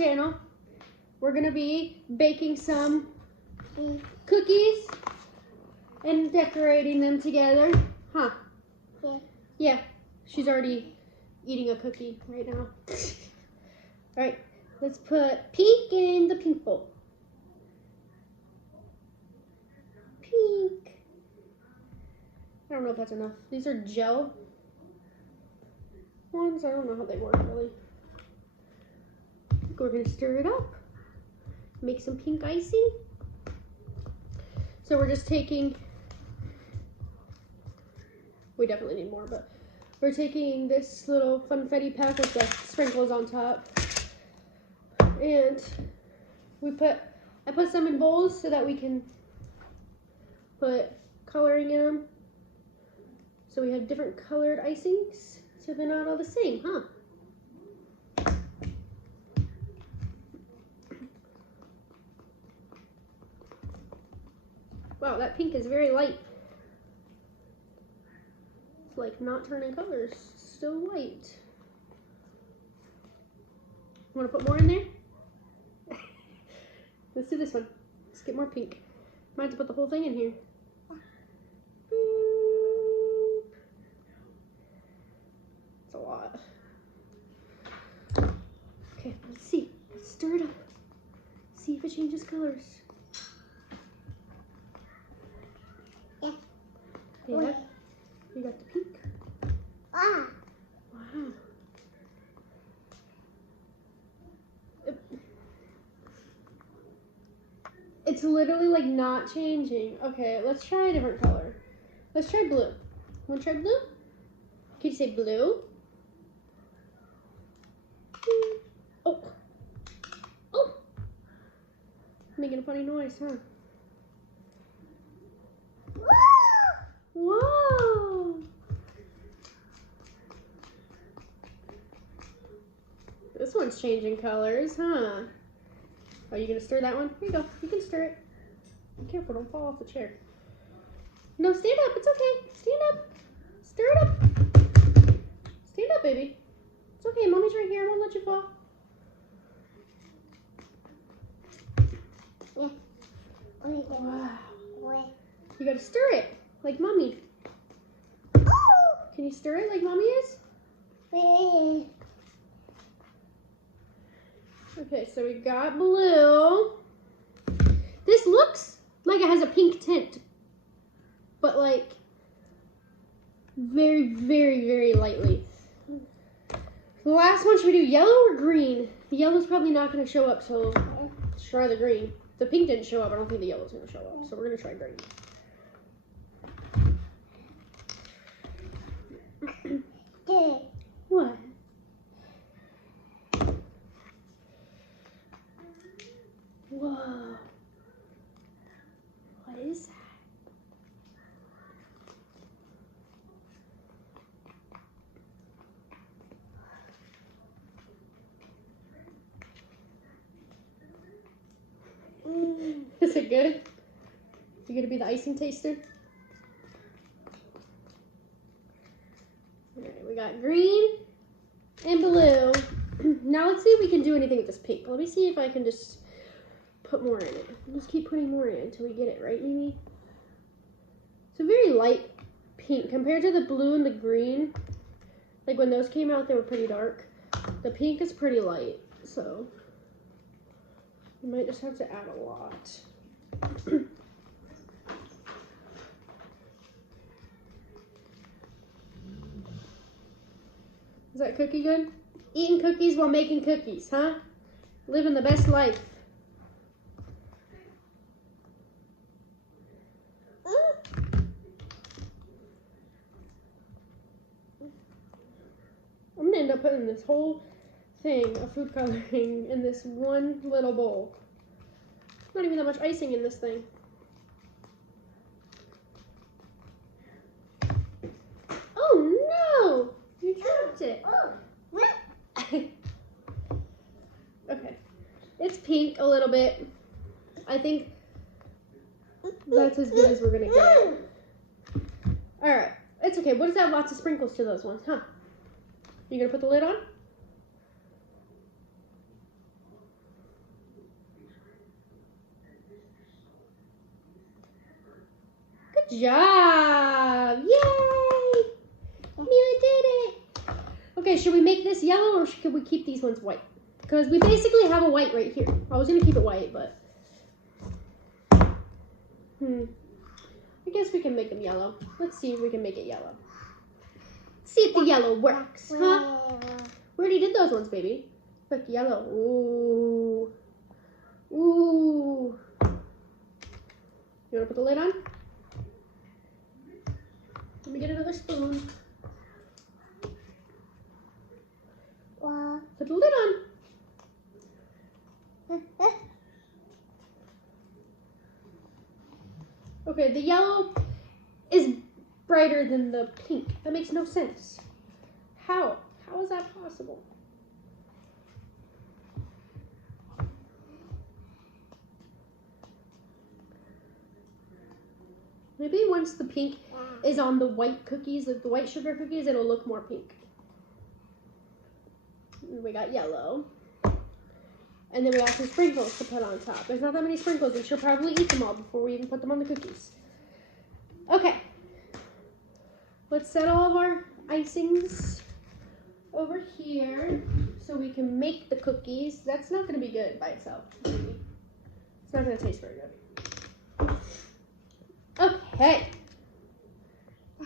channel. We're gonna be baking some cookies and decorating them together. Huh? Yeah. Yeah. She's already eating a cookie right now. Alright, let's put pink in the pink bowl. Pink. I don't know if that's enough. These are gel ones. I don't know how they work really. I think we're gonna stir it up. Make some pink icing. So we're just taking, we definitely need more, but we're taking this little funfetti pack with the sprinkles on top. And I put some in bowls so that we can put coloring in them. So we have different colored icings, so they're not all the same, huh? Wow, that pink is very light. It's like not turning colors, still white. Want to put more in there? Let's do this one. Let's get more pink. Might have to put the whole thing in here. It's a lot. Okay, let's see. Let's stir it up. See if it changes colors. Yeah. Yeah. You got the pink. Ah. Wow. It's literally like not changing. Okay, let's try a different color. Let's try blue. Want to try blue? Can you say blue? Oh. Oh. Making a funny noise, huh? Whoa. This one's changing colors, huh? Are you gonna stir that one? Here you go. You can stir it. Be careful, don't fall off the chair. No, stand up. It's okay. Stand up. Stir it up. Stand up, baby. It's okay. Mommy's right here. I won't let you fall. Yeah. Wow. You gotta stir it like mommy. Can you stir it like mommy is? Okay, so we got blue. This looks like it has a pink tint, but like very, very, very lightly. The last one, should we do yellow or green? The yellow's probably not going to show up, so let's try the green. The pink didn't show up. I don't think the yellow's going to show up, so we're going to try green. What? Whoa. What is that? Is it good? You gonna be the icing taster? Alright, we got green and blue. Now let's see if we can do anything with this pink. Let me see if I can just put more in it. Just keep putting more in until we get it, right, Mimi? It's a very light pink compared to the blue and the green. Like when those came out, they were pretty dark. The pink is pretty light, so you might just have to add a lot. Is that cookie good? Eating cookies while making cookies, huh? Living the best life. I'm gonna end up putting this whole thing of food coloring in this one little bowl. Not even that much icing in this thing. Oh no! You dropped it. Okay. It's pink a little bit. I think that's as good as we're gonna get. Alright. It's okay. We'll just add lots of sprinkles to those ones, huh? You gonna put the lid on? job! Yay! Mila did it! Okay, should we make this yellow or should we keep these ones white? Because we basically have a white right here. I was going to keep it white, but... I guess we can make them yellow. Let's see if we can make it yellow. See if the yellow works, huh? We already did those ones, baby. Look, yellow. Ooh. Ooh. You want to put the lid on? Let me get another spoon. Put the lid on. Okay, the yellow is brighter than the pink. That makes no sense. How? How is that possible? Maybe once the pink is on the white cookies, like the white sugar cookies, it'll look more pink. We got yellow. And then we got some sprinkles to put on top. There's not that many sprinkles. We should probably eat them all before we even put them on the cookies. Okay. Let's set all of our icings over here so we can make the cookies. That's not going to be good by itself. It's not going to taste very good. Okay.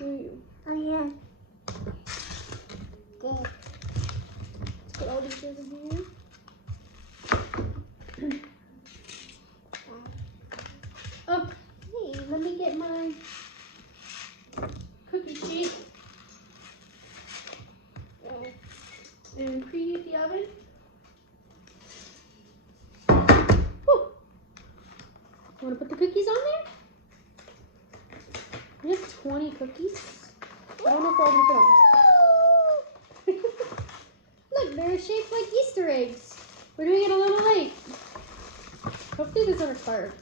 Oh, yeah. Let's put all these in here. Okay, let me get my cookie sheet and preheat the oven. Woo. You want to put the cookies on there? We have 20 cookies. I don't know if we're all going to fit on this. Look, they're shaped like Easter eggs. We're doing it a little late. Hopefully this doesn't expire.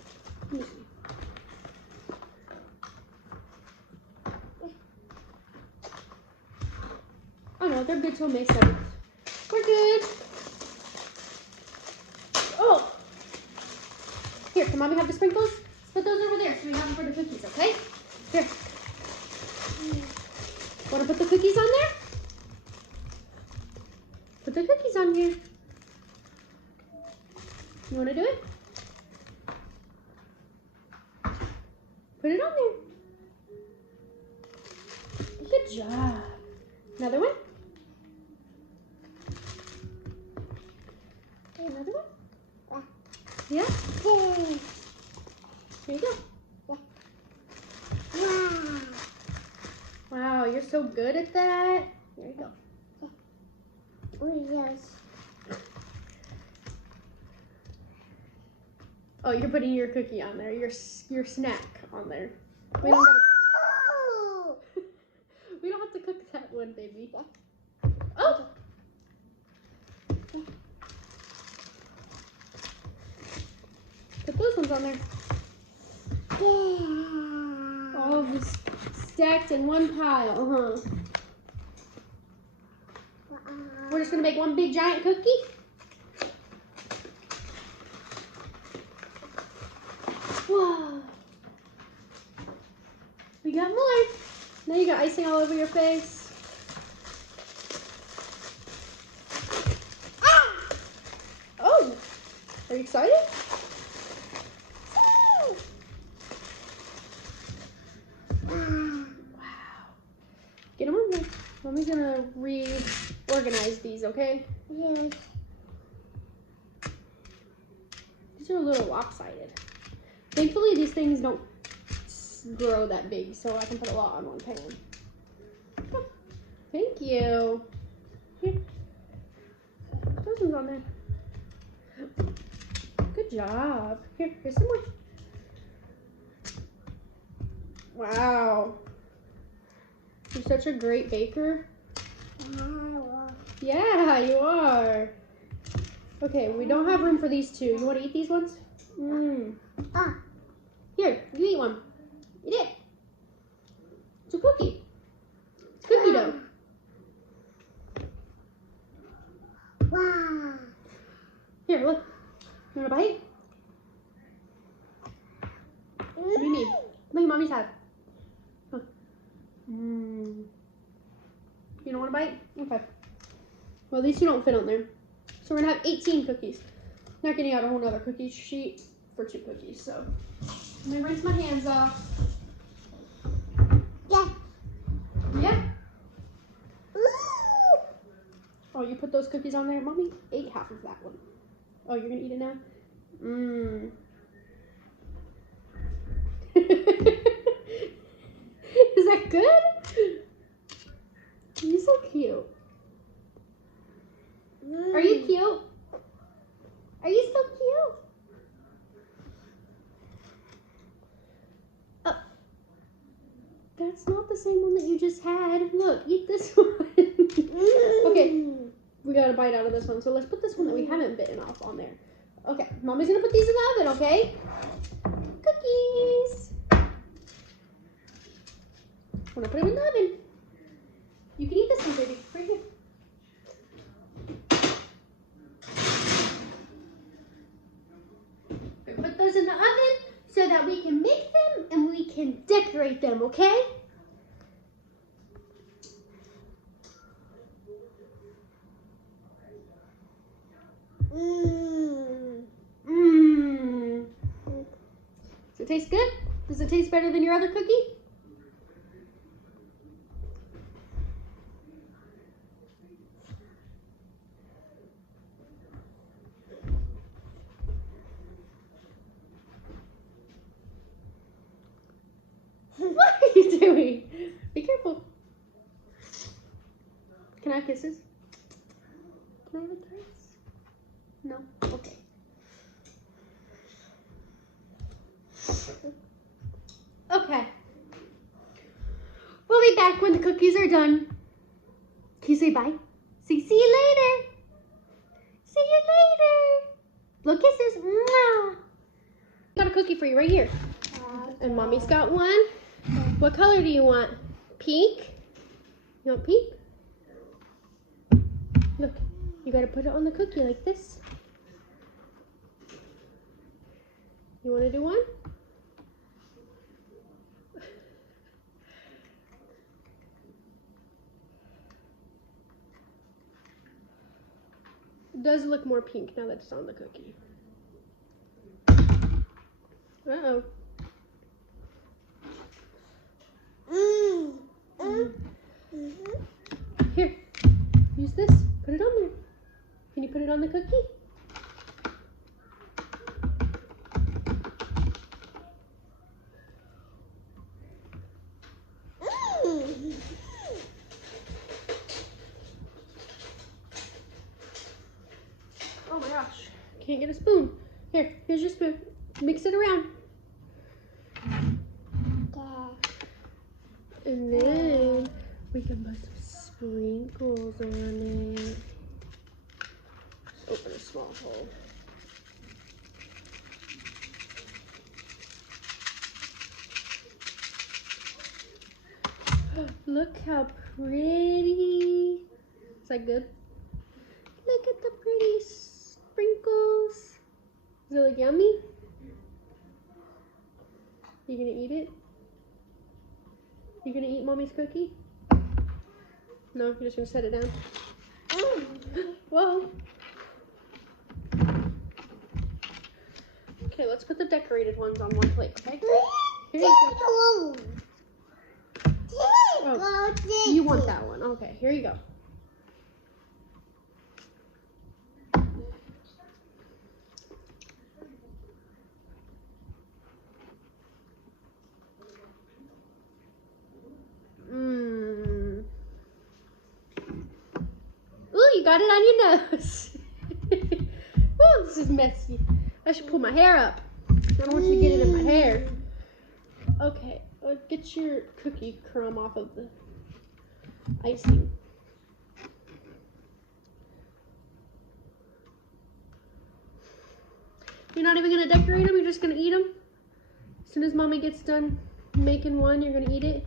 Oh no, they're good till May 7th. We're good. Oh! Here, can Mommy have the sprinkles? Let's put those over there so we have them for the cookies, okay? Here. Want to put the cookies on there? Put the cookies on here. You want to do it? Put it on there. Good job. Another one? Another one? Yeah? Yay. There you go. Wow. Wow, you're so good at that. There you go. Oh, yes. Oh, you're putting your cookie on there. Your snack on there. We don't gotta, we don't have to cook that one, baby. Oh! Put those ones on there. All of this stacked in one pile, huh? We're just gonna make one big giant cookie. Whoa. We got more. Now you got icing all over your face. Ah! Oh, are you excited? Wow. Get them on there. Mommy's gonna reorganize these, okay? Yes. These are a little lopsided. Thankfully, these things don't grow that big, so I can put a lot on one pan. Oh, thank you. Here. Those ones on there. Good job. Here's some more. Wow. You're such a great baker. Yeah, you are. Okay, we don't have room for these two. You want to eat these ones? Here, you eat one. Eat it. It's a cookie. It's cookie dough. Wow. Here, look. You want a bite? What do you need? Look at Mommy's hat. You don't want to bite? Okay. Well, at least you don't fit on there. So we're gonna have 18 cookies. Not getting out a whole nother cookie sheet for 2 cookies. So let me rinse my hands off. Yeah. Yeah. Oh, you put those cookies on there? Mommy ate half of that one. Oh, you're gonna eat it now? Is that good? You're so cute. Are you cute? Are you so cute? That's not the same one that you just had. Look, eat this one. Okay, we got a bite out of this one. So let's put this one that we haven't bitten off on there. Okay, Mommy's gonna put these in the oven, okay? Cookies. I'm gonna put them in the oven. You can eat this one, baby. Right here. Put those in the oven so that we can make them and we can decorate them, okay? Does it taste good? Does it taste better than your other cookie? What are you doing? Be careful. Can I have kisses? Can I have a kiss? No? Okay. Okay. We'll be back when the cookies are done. Can you say bye? See you later. See you later. Blow kisses. Mwah. Got a cookie for you right here. And Mommy's got one. What color do you want? Pink? You want pink? Look, you gotta put it on the cookie like this. You wanna do one? It does look more pink now that it's on the cookie. Uh-oh. Here, use this. Put it on there. Can you put it on the cookie? Oh my gosh. Can't get a spoon. Here's your spoon. Mix it around. And then we can put some sprinkles on it. Just open a small hole. Look how pretty. Is that good? Look at the pretty sprinkles. Does it look yummy? You gonna eat it? You gonna eat Mommy's cookie? No, you're just gonna set it down. Whoa. Okay, let's put the decorated ones on one plate, okay? Here you go. Oh, you want that one. Okay, here you go. Ooh, you got it on your nose. Ooh, this is messy. I should pull my hair up. I don't want you to get it in my hair. Okay, get your cookie crumb off of the icing. You're not even gonna decorate them, you're just gonna eat them? As soon as Mommy gets done making one, you're gonna eat it?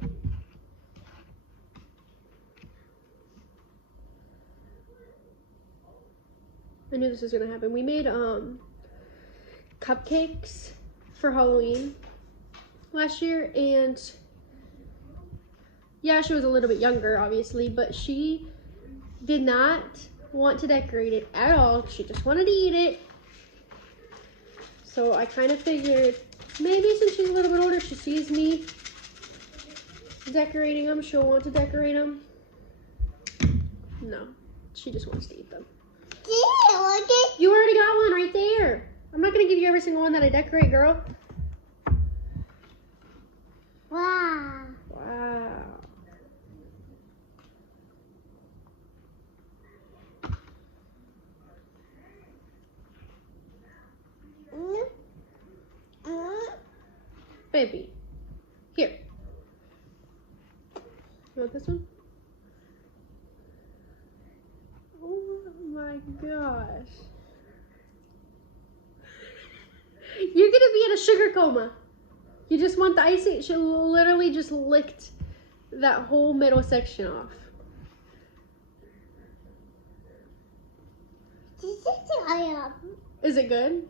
I knew this was gonna happen. We made cupcakes for Halloween last year, and Yeah, she was a little bit younger, obviously, but she did not want to decorate it at all. She just wanted to eat it. So I kind of figured maybe since she's a little bit older, she sees me decorating them, she'll want to decorate them. No, she just wants to eat them. You already got one right there. I'm not going to give you every single one that I decorate, girl. Wow. Wow. Baby. Here. You want this one? Oh my gosh. You're gonna be in a sugar coma. You just want the icing? She literally just licked that whole middle section off. Is it good?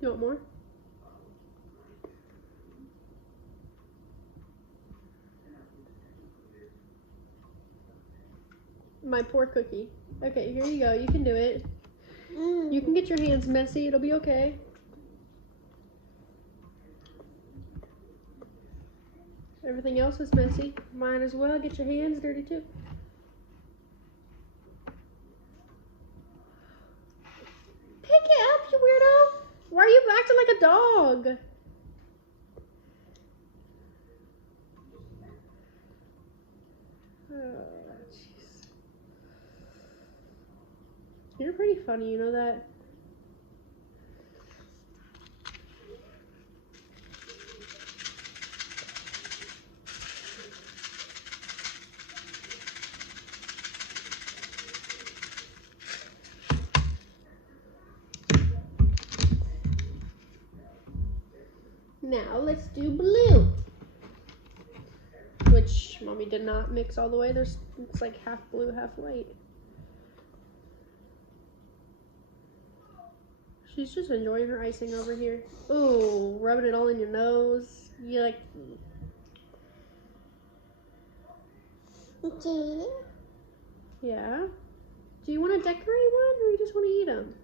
You want more? My poor cookie. Okay, here you go. You can do it. You can get your hands messy. It'll be okay. Everything else is messy. Mine as well. Get your hands dirty too. Pick it up, you weirdo. Why are you acting like a dog? Oh, jeez. You're pretty funny, you know that? Now let's do blue. Which mommy did not mix all the way. It's like half blue, half white. She's just enjoying her icing over here. Ooh, rubbing it all in your nose. You like... Okay. Yeah? Do you want to decorate one or you just want to eat them?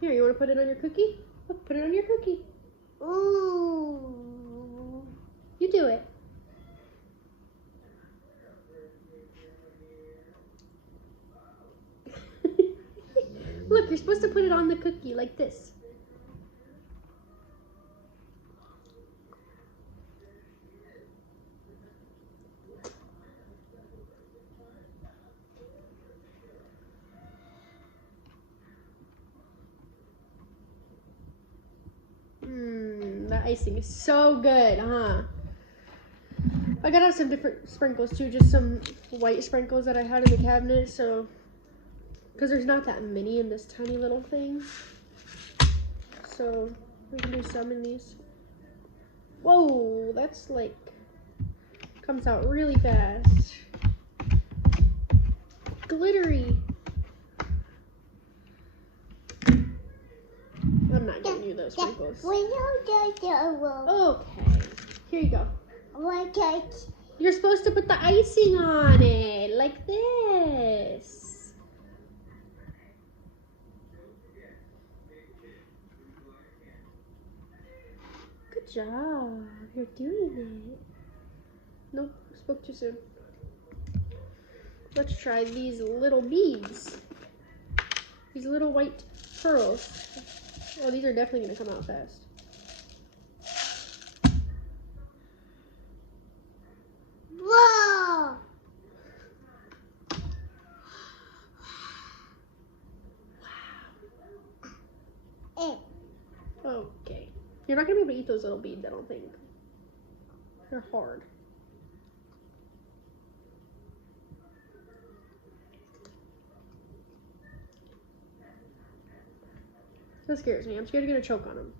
Here, you want to put it on your cookie? Put it on your cookie. Ooh. You do it. Look, you're supposed to put it on the cookie like this. That icing is so good, huh? I got out some different sprinkles too, just some white sprinkles that I had in the cabinet, so, because there's not that many in this tiny little thing. So, we can do some in these. Whoa, that's like, comes out really fast. Glittery. I'm not giving you those sprinkles. Okay, here you go. You're supposed to put the icing on it, like this. Good job. You're doing it. Nope, spoke too soon. Let's try these little beads. These little white pearls. Oh, these are definitely going to come out fast. Whoa! Okay. You're not going to be able to eat those little beads, I don't think. They're hard. That scares me. I'm scared you're going to choke on them.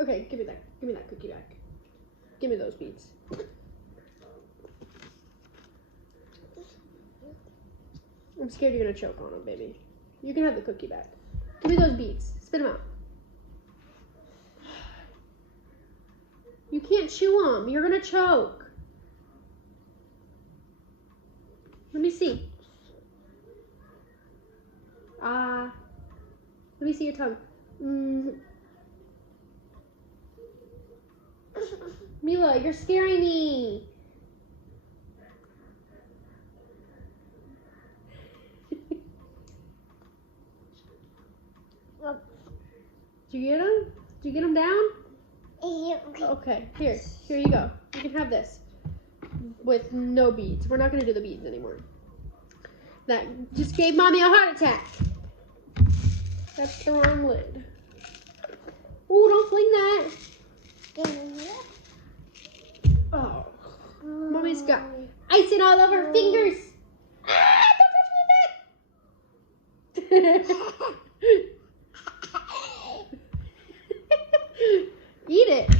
Okay, give me that. Give me that cookie back. Give me those beads. I'm scared you're gonna choke on them, baby. You can have the cookie back. Give me those beads. Spit them out. You can't chew them. You're gonna choke. Let me see. Let me see your tongue. Mila, you're scaring me. Did you get them? Did you get them down? Okay, here you go. You can have this with no beads. We're not gonna do the beads anymore. That just gave mommy a heart attack. That's the wrong lid. Oh, don't fling that. Oh, mommy's got icing all over her fingers. Ah, don't touch me with that. Eat it.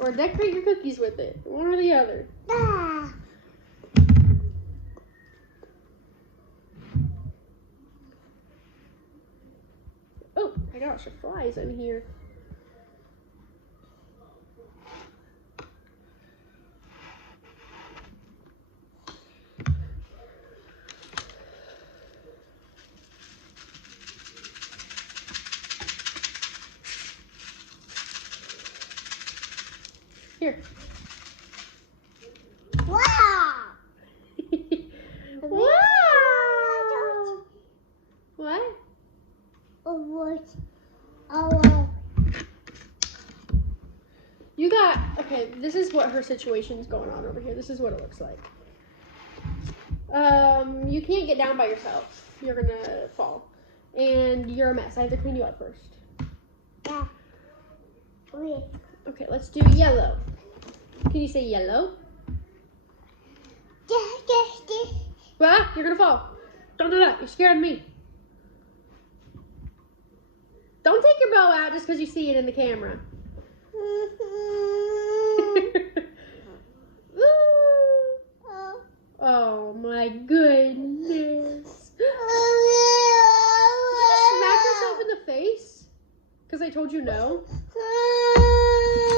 Or decorate your cookies with it. One or the other. Oh my gosh, a fly's in here. Here. Wow! Wow! What? You got, okay, this is what her situation's going on over here. This is what it looks like. You can't get down by yourself. You're gonna fall. And you're a mess. I have to clean you up first. Yeah. Okay, let's do yellow. Can you say yellow? Well, you're gonna fall. Don't do that. You're scaring me. Don't take your bow out just because you see it in the camera. Oh my goodness. Did you just smack yourself in the face? Because I told you no?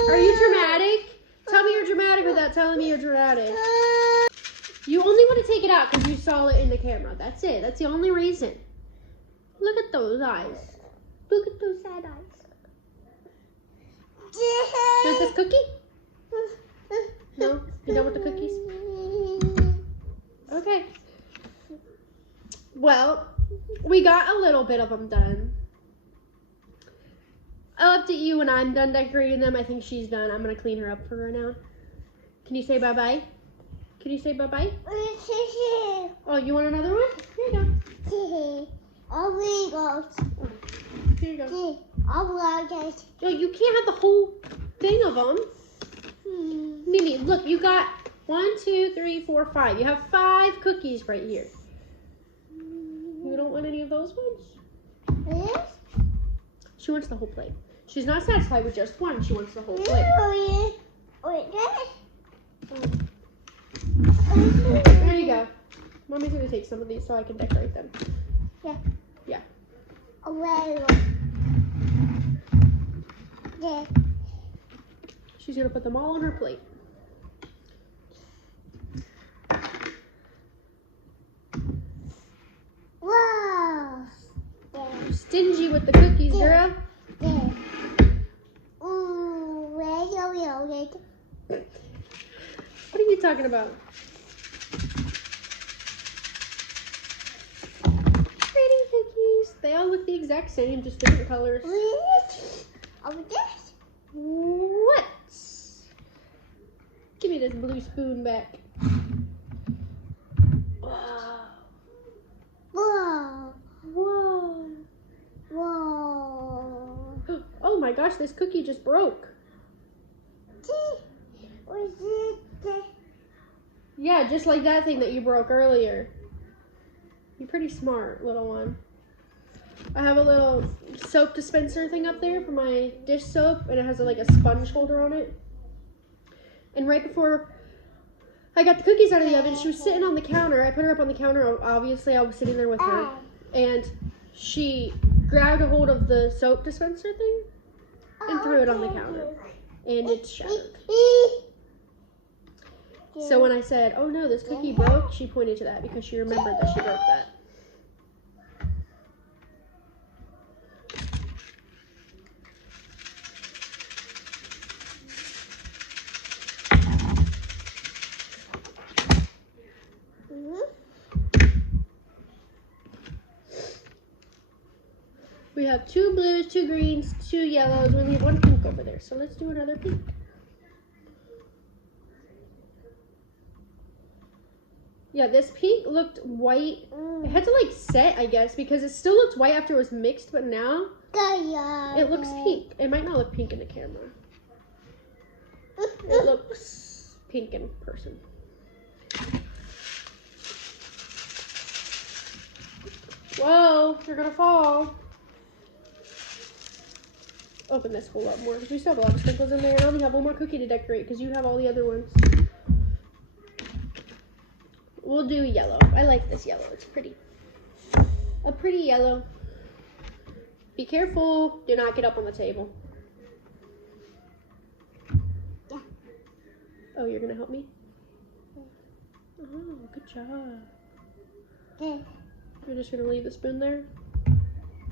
Are you dramatic? Tell me you're dramatic without telling me you're dramatic. You only want to take it out because you saw it in the camera. That's it. That's the only reason. Look at those eyes. Look at those sad eyes. You want this cookie? No? You done with the cookies? Okay. Well, we got a little bit of them done. I'll update you when I'm done decorating them. I think she's done. I'm going to clean her up for her now. Can you say bye-bye? Can you say bye-bye? Oh, you want another one? Here you go. Here you go. Oh, you can't have the whole thing of them. Mimi, look, you got 1, 2, 3, 4, 5. You have 5 cookies right here. You don't want any of those ones? She wants the whole plate. She's not satisfied with just one. She wants the whole plate. There you go. Mommy's going to take some of these so I can decorate them. Yeah. Yeah. Yeah. She's going to put them all on her plate. Wow. You're stingy with the cookies, girl. Yeah. Ooh, What are you talking about? Pretty cookies. They all look the exact same, just different colors. What? Give me this blue spoon back. Wow. Whoa. Whoa. Whoa. Oh my gosh, this cookie just broke. Yeah, just like that thing that you broke earlier. You're pretty smart, little one. I have a little soap dispenser thing up there for my dish soap, and it has like a sponge holder on it. And right before I got the cookies out of the oven. She was sitting on the counter. I put her up on the counter. Obviously, I was sitting there with her. And she grabbed a hold of the soap dispenser thing and threw it on the counter. And it shattered. So when I said, oh no, this cookie broke, she pointed to that because she remembered that she broke that. We have 2 blues, 2 greens, 2 yellows. We only have 1 pink over there. So let's do another pink. Yeah, this pink looked white. It had to like set, I guess, because it still looked white after it was mixed, but now it looks pink. It might not look pink in the camera. It looks pink in person. Whoa, you're gonna fall. Open this whole up more because we still have a lot of sprinkles in there. And I only have 1 more cookie to decorate because you have all the other ones. We'll do yellow. I like this yellow. It's pretty. A pretty yellow. Be careful. Do not get up on the table. Yeah. Oh, you're going to help me? Oh, good job. Yeah. You're just going to leave the spoon there?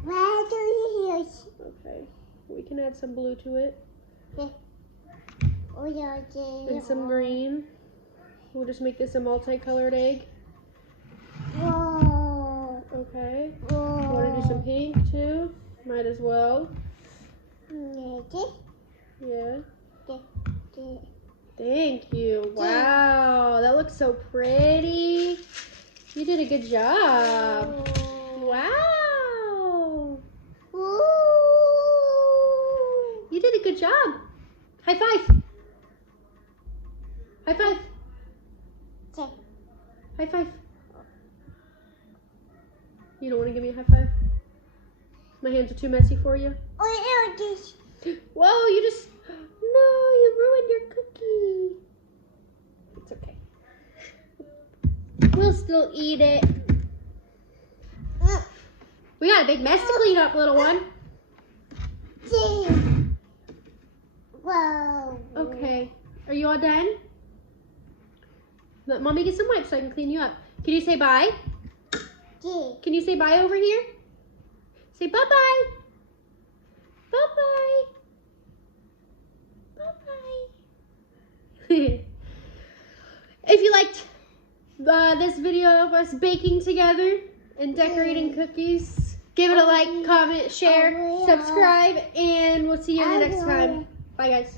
Where do you use? Okay. We can add some blue to it. Yeah. And some green. We'll just make this a multicolored egg. Whoa. Okay. Whoa. Want to do some pink too? Might as well. Yeah. Thank you. Wow, that looks so pretty. You did a good job. Wow. You did a good job. High five. High five. High five. You don't want to give me a high five? My hands are too messy for you? Whoa, you just... No, you ruined your cookie. It's okay. We'll still eat it. We got a big mess to clean up, little one. Whoa. Okay. Are you all done? Let mommy get some wipes so I can clean you up. Can you say bye? Can you say bye over here? Say bye-bye. Bye-bye. Bye-bye. If you liked this video of us baking together and decorating cookies, give it a like, comment, share, subscribe, and we'll see you in the next time. Bye, guys.